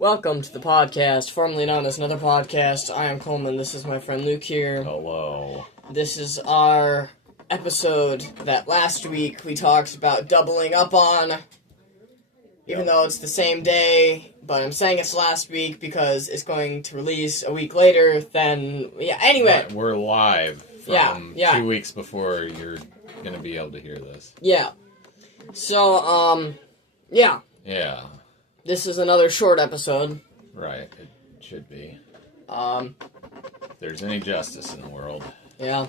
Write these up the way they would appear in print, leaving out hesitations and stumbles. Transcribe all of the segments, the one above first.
Welcome to the podcast, formerly known as Another Podcast. I am Coleman. This is my friend Luke here. Hello. This is our episode that last week we talked about doubling up on, even though it's the same day, but I'm saying it's last week because it's going to release a week later than... Yeah, anyway. But we're live from 2 weeks before you're going to be able to hear this. Yeah. So, yeah. Yeah. This is another short episode. Right. It should be. If there's any justice in the world. Yeah.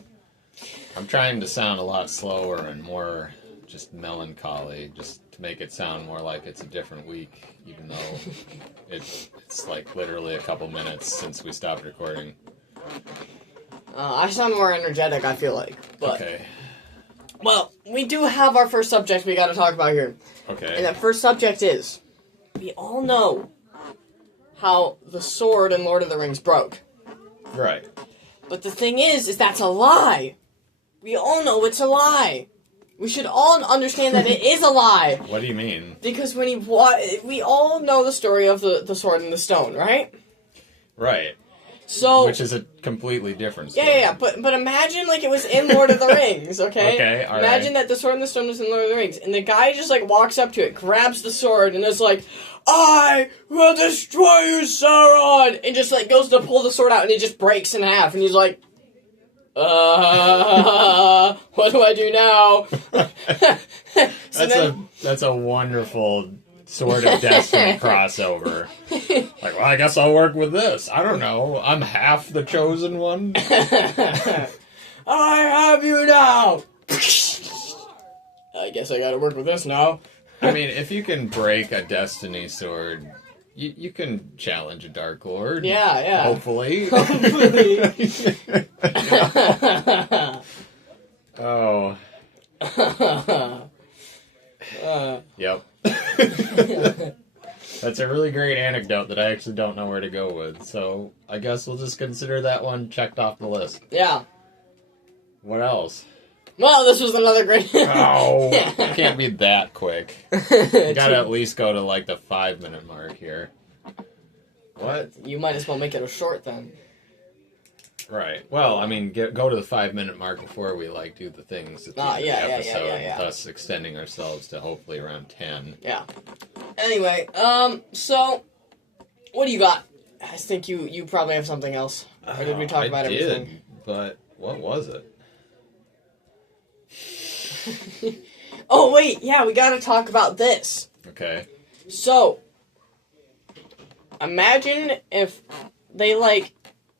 I'm trying to sound a lot slower and more just melancholy, just to make it sound more like it's a different week, even though it's like literally a couple minutes since we stopped recording. I sound more energetic, I feel like. But, okay. Well, we do have our first subject we gotta talk about here. Okay. And that first subject is... We all know how the sword in Lord of the Rings broke. Right. But the thing is that's a lie. We all know it's a lie. We should all understand that it is a lie. What do you mean? Because when we all know the story of the sword and the stone, right? Right. So, which is a completely different story. Yeah. But imagine like it was in Lord of the Rings, okay? Okay, all imagine that the sword and the stone was in Lord of the Rings, and the guy just like walks up to it, grabs the sword, and is like, "I will destroy you, Sauron!" And just like goes to pull the sword out, and it just breaks in half, and he's like, what do I do now? That's a wonderful Sword of Destiny crossover. Like, well, I guess I'll work with this. I don't know. I'm half the chosen one. I have you now. I guess I gotta work with this now. I mean, if you can break a Destiny sword, you can challenge a Dark Lord. Yeah. Hopefully. Oh. Yep. That's a really great anecdote that I actually don't know where to go with, so I guess we'll just consider that one checked off the list. Yeah. What else? Well, this was another great... Oh, it can't be that quick. You gotta at least go to, like, the 5-minute mark here. What? You might as well make it a short, then. Right. Well, I mean, go to the 5-minute mark before we, like, do the things at the end of the episode, thus extending ourselves to hopefully around 10. Yeah. Anyway, so, what do you got? I think you probably have something else. Or did we talk about everything? I did, but what was it? Oh, wait, yeah, we gotta talk about this. Okay. So, imagine if they, like,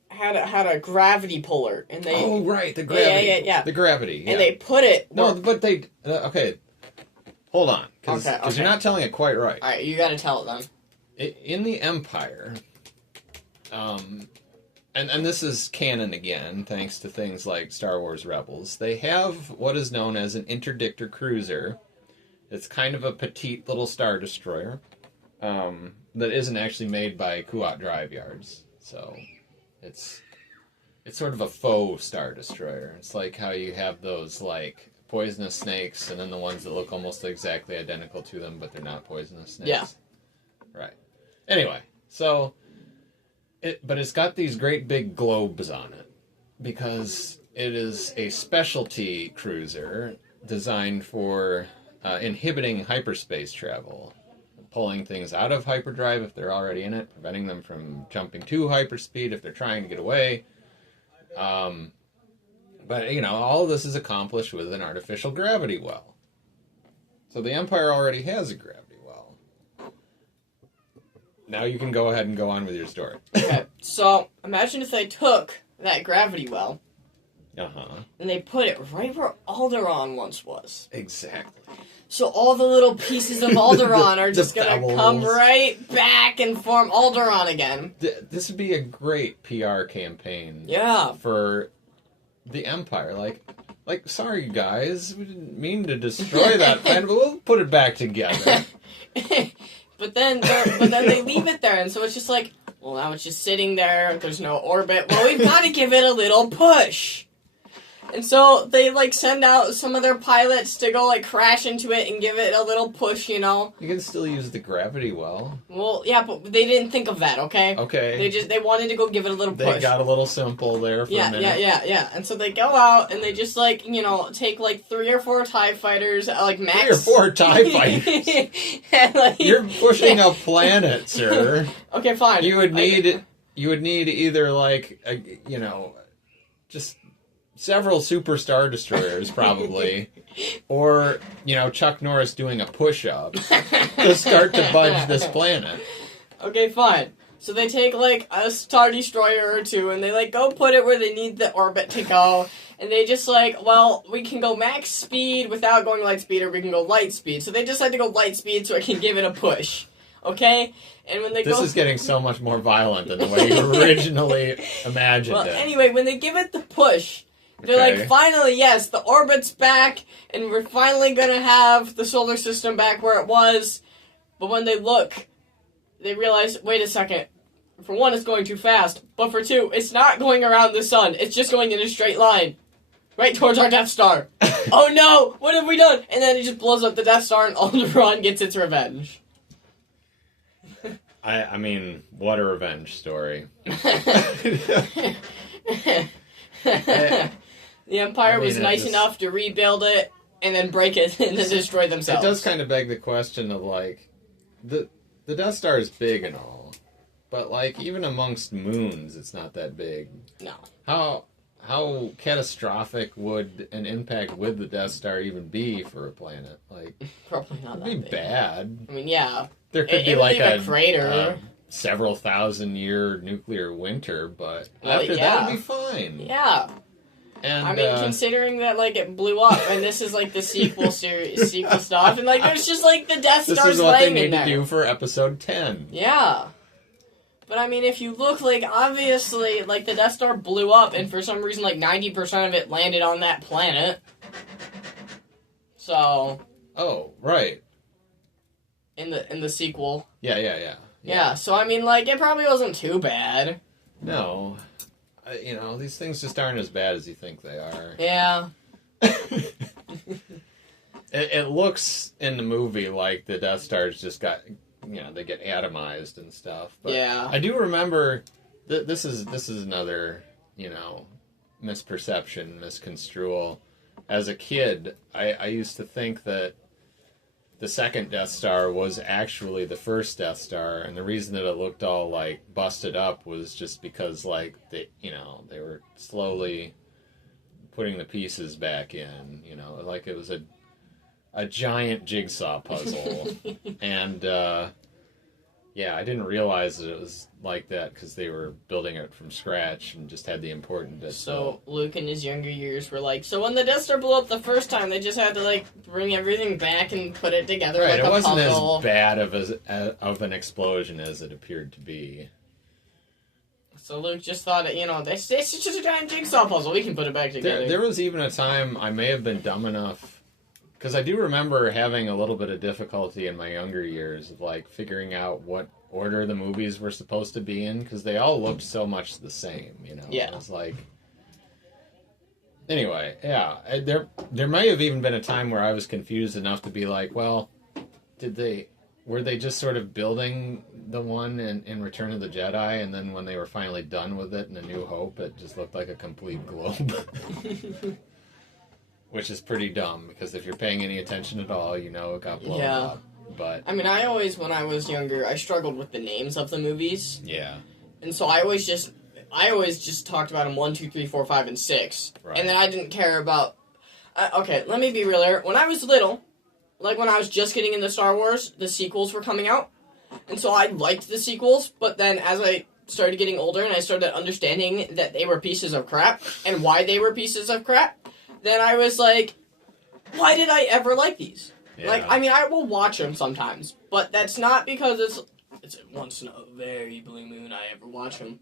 had a gravity puller, and they... Oh, right, the gravity. Yeah. The gravity, And they put it... No, but they... okay, hold on, because you're not telling it quite right. Alright, you gotta tell it then. In the Empire, and this is canon again, thanks to things like Star Wars Rebels, they have what is known as an interdictor cruiser. It's kind of a petite little Star Destroyer that isn't actually made by Kuat Drive Yards. So it's sort of a faux Star Destroyer. It's like how you have those like poisonous snakes and then the ones that look almost exactly identical to them, but they're not poisonous snakes. Yeah. Right. Anyway, so... But it's got these great big globes on it because it is a specialty cruiser designed for inhibiting hyperspace travel, pulling things out of hyperdrive if they're already in it, preventing them from jumping to hyperspeed if they're trying to get away. But, all of this is accomplished with an artificial gravity well. So the Empire already has a gravity well. Now you can go ahead and go on with your story. Okay, so imagine if they took that gravity well Uh-huh. and they put it right where Alderaan once was. Exactly. So all the little pieces of Alderaan are just going to pebbles. come right back and form Alderaan again. This would be a great PR campaign. Yeah. For the Empire. Like, sorry guys, we didn't mean to destroy that planet, but we'll put it back together. But then they leave it there, and so it's just like, well, now it's just sitting there, there's no orbit. Well, we've got to give it a little push. And so they, like, send out some of their pilots to go, like, crash into it and give it a little push, you know? You can still use the gravity well. Well, yeah, but they didn't think of that, okay? Okay. They wanted to go give it a little push. They got a little simple there for a minute. Yeah. And so they go out and they just, like, you know, take, like, 3 or 4 TIE fighters, like, max. 3 or 4 TIE fighters? And, like, You're pushing a planet, sir. Okay, fine. You would need either, like, you know, just several super Star Destroyers, probably, or, you know, Chuck Norris doing a push-up to start to budge this planet. Okay, fine. So they take, like, a Star Destroyer or 2, and they, like, go put it where they need the orbit to go, and they just, like, well, we can go max speed without going light speed, or we can go light speed. So they decide to go light speed so I can give it a push. Okay? And when they This is getting so much more violent than the way you originally imagined well, it. anyway, when they give it the push, they're like, finally, yes, the orbit's back, and we're finally gonna have the solar system back where it was. But when they look, they realize, wait a second, for one, it's going too fast, but for 2, it's not going around the sun, it's just going in a straight line. Right towards our Death Star. Oh no, what have we done? And then it just blows up the Death Star and Alderaan gets its revenge. I mean, what a revenge story. The Empire was nice enough to rebuild it and then break it and then destroy themselves. It does kind of beg the question of, like, the Death Star is big and all, but, like, even amongst moons, it's not that big. No. How catastrophic would an impact with the Death Star even be for a planet? Like, probably not that it'd be big. bad. I mean, yeah. There could be would like leave a crater. Several thousand-year nuclear winter, but Well, after that, it'd be fine. Yeah. And I mean, considering that, like, it blew up, and this is, like, the sequel stuff, and, like, there's just, like, the Death this Star's is what they laying in need there. to do for episode 10. Yeah. But, I mean, if you look, like, obviously, like, the Death Star blew up, and for some reason, like, 90% of it landed on that planet. So... Oh, right. In the sequel. Yeah, so, I mean, like, it probably wasn't too bad. No. You know, these things just aren't as bad as you think they are. Yeah. It looks in the movie like the Death Stars just got, you know, they get atomized and stuff. But yeah. I do remember this is another, you know, misperception, misconstrual. As a kid, I used to think that the second Death Star was actually the first Death Star, and the reason that it looked all, like, busted up was just because, like, they were slowly putting the pieces back in, you know, like it was a giant jigsaw puzzle. And, yeah, I didn't realize that it was like that because they were building it from scratch and just had the important bits. So Luke in his younger years were like, so when the Death Star blew up the first time, they just had to, like, bring everything back and put it together like a puzzle. Right, it wasn't as bad of an explosion as it appeared to be. So Luke just thought, you know, it's just a giant jigsaw puzzle. We can put it back together. There was even a time I may have been dumb enough, because I do remember having a little bit of difficulty in my younger years of, like, figuring out what order the movies were supposed to be in, because they all looked so much the same, you know? Yeah. It was like... Anyway, yeah, there may have even been a time where I was confused enough to be like, well, were they just sort of building the one in Return of the Jedi, and then when they were finally done with it in A New Hope, it just looked like a complete globe? Which is pretty dumb, because if you're paying any attention at all, you know it got blown up. But I mean, when I was younger, I struggled with the names of the movies. Yeah. And so I always just talked about them 1, 2, 3, 4, 5, and 6. Right. And then I didn't care about... okay, let me be real here. When I was little, like when I was just getting into Star Wars, the sequels were coming out. And so I liked the sequels, but then as I started getting older and I started understanding that they were pieces of crap, and why they were pieces of crap, then I was like, why did I ever like these? Yeah. Like, I mean, I will watch them sometimes, but that's not because it's once in a very blue moon I ever watch them.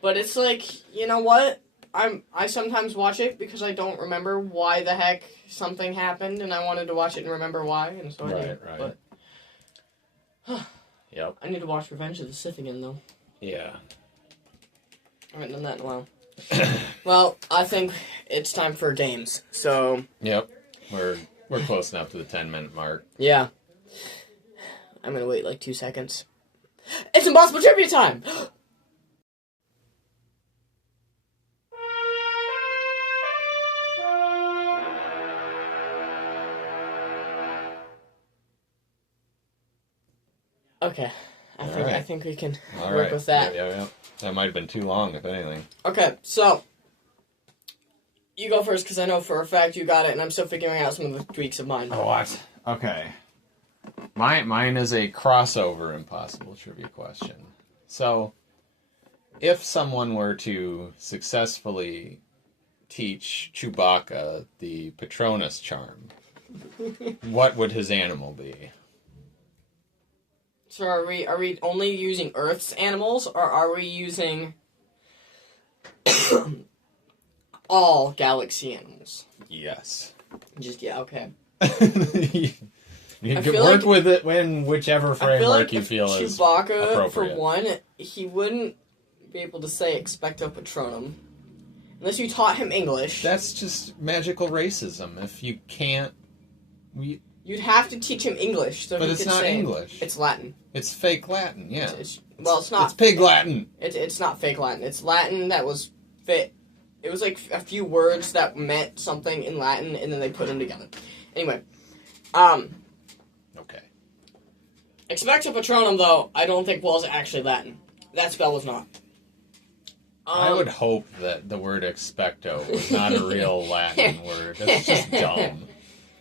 But it's like, you know what? I sometimes watch it because I don't remember why the heck something happened, and I wanted to watch it and remember why, and so I did. Right. But Yep. I need to watch Revenge of the Sith again, though. Yeah. I haven't done that in a while. Well, I think it's time for games. So, Yep. We're close enough to the 10-minute mark. yeah. I'm gonna wait like 2 seconds. It's Impossible Trivia time! Okay. I think we can work with that. Yeah. That might have been too long, if anything. Okay, so you go first because I know for a fact you got it, and I'm still figuring out some of the tweaks of mine. Oh, what? Okay. Mine is a crossover impossible trivia question. So, if someone were to successfully teach Chewbacca the Patronus charm, what would his animal be? So are we only using Earth's animals, or are we using all galaxy animals? Yes. Just yeah, okay. You I can feel work like- with it in whichever I feel framework like you if feel is Chewbacca, for appropriate. one, he wouldn't be able to say Expecto Patronum unless you taught him English. That's just magical racism. If you can't, You'd have to teach him English, so but he it's could not say English. It's Latin. It's fake Latin. Yeah. It's not. It's pig Latin. It's not fake Latin. It's Latin that was fit. It was like a few words that meant something in Latin, and then they put them together. Anyway, Okay. Expecto Patronum, though, I don't think was actually Latin. That spell was not. I would hope that the word expecto was not a real Latin word. That's just dumb.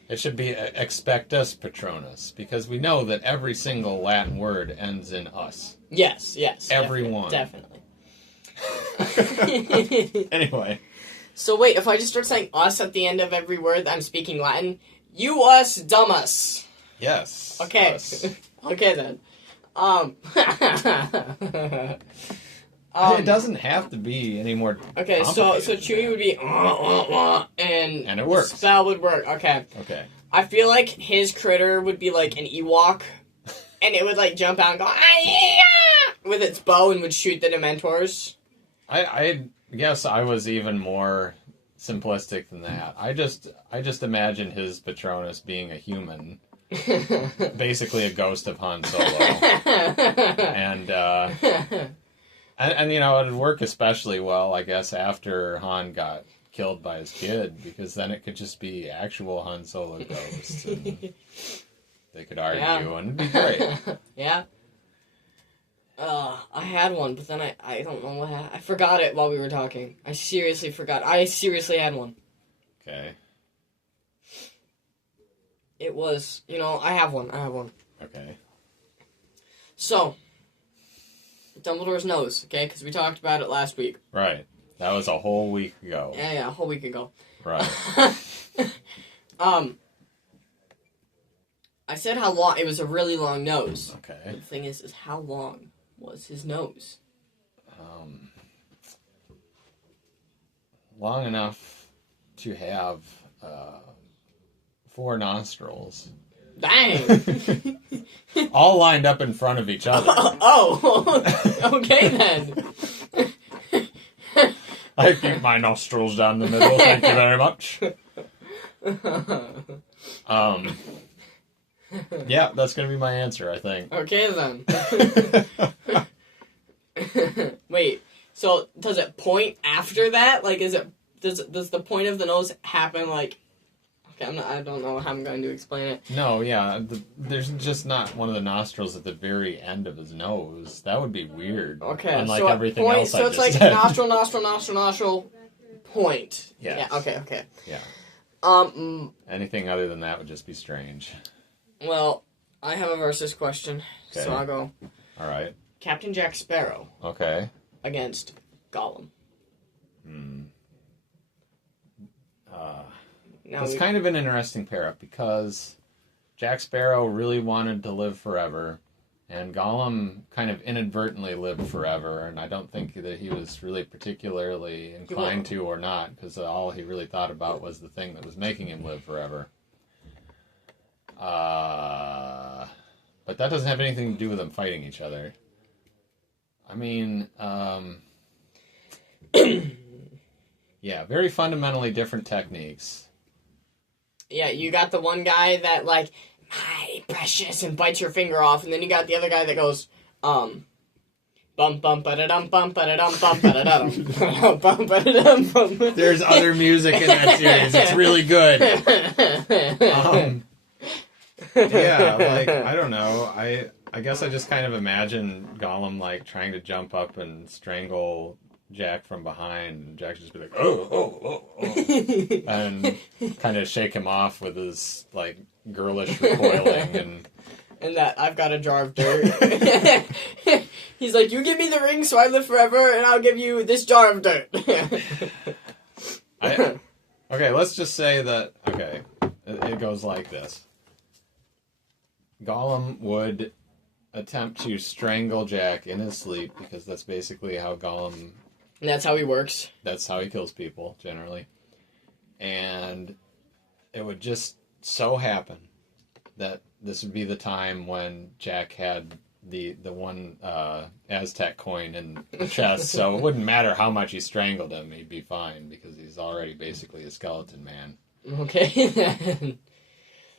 It should be expectus patronus, because we know that every single Latin word ends in us. Yes. Every one. Definitely. Anyway. So wait, if I just start saying us at the end of every word that I'm speaking Latin, you us dumbass. Yes. Okay. Us. Okay then. It doesn't have to be any more. Okay, so complicated Chewie than would be and it works. The spell would work. Okay. that. Okay. I feel like his critter would be like an Ewok, and it would like jump out and go "Ah-yeah!" with its bow and would shoot the Dementors. I guess I was even more simplistic than that. I just imagine his Patronus being a human, basically a ghost of Han Solo, and you know, it'd work especially well, I guess, after Han got killed by his kid, because then it could just be actual Han Solo ghosts, and they could argue, and it'd be great. Yeah. I had one, but then I don't know what happened. I forgot it while we were talking. I seriously forgot. I seriously had one. Okay. It was, I have one. Okay. So, Dumbledore's nose, okay? Because we talked about it last week. Right. That was a whole week ago. Yeah, a whole week ago. Right. I said how long, it was a really long nose. Okay. The thing is how long was his nose? Long enough to have 4 nostrils. Bang! All lined up in front of each other. Okay then. I keep my nostrils down the middle, thank you very much. Yeah, that's gonna be my answer, I think. Okay then. Wait, so does it point after that? Like, does the point of the nose happen like? Okay, I don't know how I'm going to explain it. No, yeah, there's just not one of the nostrils at the very end of his nose. That would be weird. Okay, Unlike so everything point, else so I it's just like said. nostril, point. Yes. Yeah. Okay. Yeah. Anything other than that would just be strange. Well, I have a versus question, Okay. so I'll go. All right. Captain Jack Sparrow Okay. against Gollum. Now It's kind of an interesting pair-up because Jack Sparrow really wanted to live forever, and Gollum kind of inadvertently lived forever, and I don't think that he was really particularly inclined to or not, because all he really thought about was the thing that was making him live forever. But that doesn't have anything to do with them fighting each other. I mean, Yeah, very fundamentally different techniques. Yeah, you got the one guy that, like, my precious, and bites your finger off, and then you got the other guy that goes, bum bum ba-da-dum bum ba-da-dum bum ba-da-dum bum ba-da-dum bum. There's other music in that series. It's really good. Yeah, like, I don't know. I guess I just kind of imagine Gollum, like, trying to jump up and strangle Jack from behind, and Jack just be like, oh, and kind of shake him off with his, like, girlish recoiling, and that I've got a jar of dirt. He's like, you give me the ring so I live forever, and I'll give you this jar of dirt. Okay, let's just say that, it goes like this. Gollum would attempt to strangle Jack in his sleep, because that's basically how Gollum... And that's how he works. That's how he kills people, generally. And it would just so happen that this would be the time when Jack had the one Aztec coin in the chest, so it wouldn't matter how much he strangled him, he'd be fine, because he's already basically a skeleton man. Okay.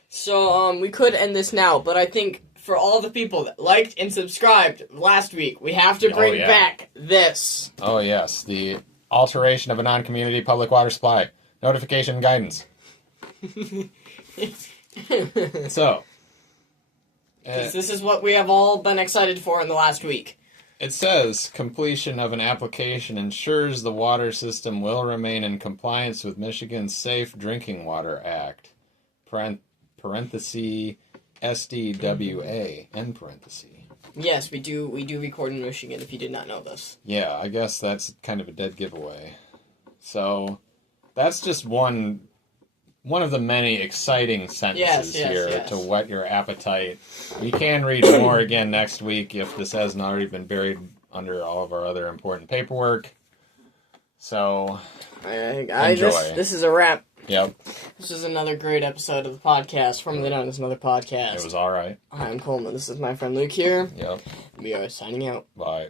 So, we could end this now, but I think for all the people that liked and subscribed last week, we have to bring back this. Oh, yes. The alteration of a non-community public water supply. Notification and guidance. So. This is what we have all been excited for in the last week. It says, completion of an application ensures the water system will remain in compliance with Michigan's Safe Drinking Water Act. Parenthesis SDWA, end parenthesis. Yes, we do record in Michigan, if you did not know this. Yeah, I guess that's kind of a dead giveaway. So, that's just one of the many exciting sentences here to whet your appetite. We can read more again next week if this hasn't already been buried under all of our other important paperwork. So, enjoy. This is a wrap. Yep. This is another great episode of the podcast, formerly known as Another Podcast. It was alright. I'm Coleman. This is my friend Luke here. Yep. We are signing out. Bye.